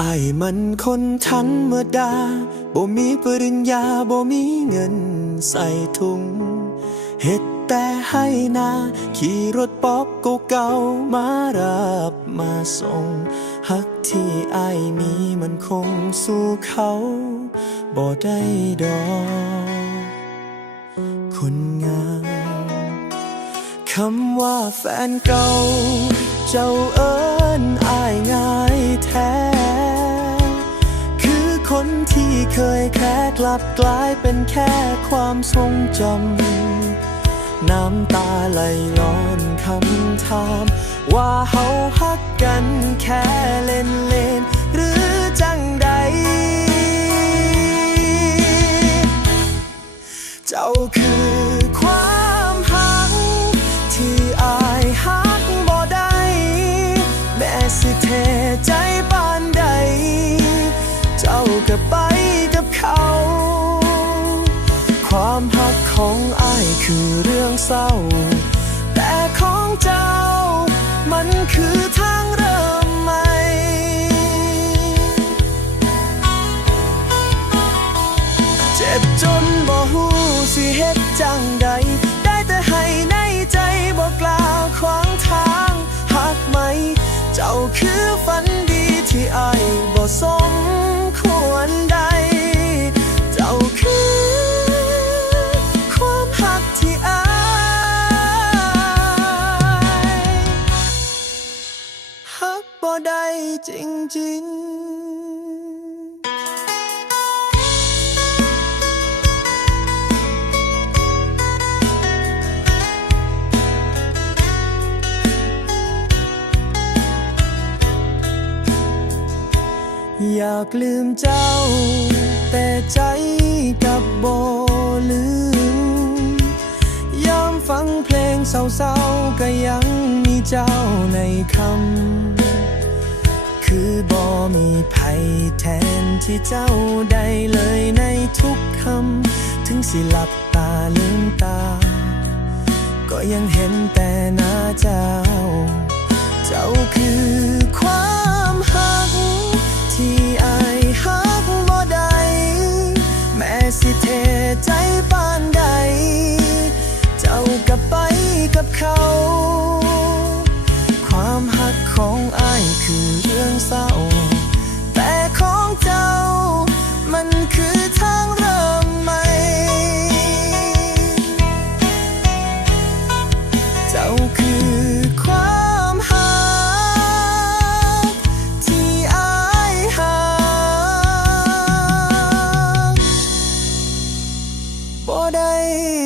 อายมันคนธรรมดาบ่มีปริญญาบ่มีเงินใส่ถุงเฮ็ดแต่ให้นาขี่รถป๊อกเก่าๆมารับมาส่งหักที่อายมีมันคงสู้เขาบ่ได้ดอกคนงามคำว่าแฟนเก่า เจ้าเอิญอายงาย ที่เคยแค่กลับกลายเป็นแค่ความทรงจำ น้ำตาไหลย้อนคำถาม ว่าเฮาฮักกันแค่เล่นเล่นหรือจังใด เจ้าคือความหักที่อายหักบ่ได้ แม้สิเทใจปานใด เจ้ากับ เขา ความหักของอายคือเรื่องเศร้า แต่ของเจ้า มันคือทางเริ่มใหม่ เจ็บจนบ่หูสิเฮ็ดจัง บ่ได้จริงๆอยากลืมเจ้า แต่ใจกับโบลืม ยามฟังเพลงเศร้าๆ ก็ยังมีเจ้าในคำ คือบ่มีภัยแทนที่เจ้าใดเลยในทุกคำ ถึงสิหลับตาลืมตา ก็ยังเห็นแต่หน้าเจ้า เจ้าคือความ เศร้า แต่ของเจ้า มันคือทางเริ่มใหม่ เจ้าคือความหาที่อายหาบ่ได้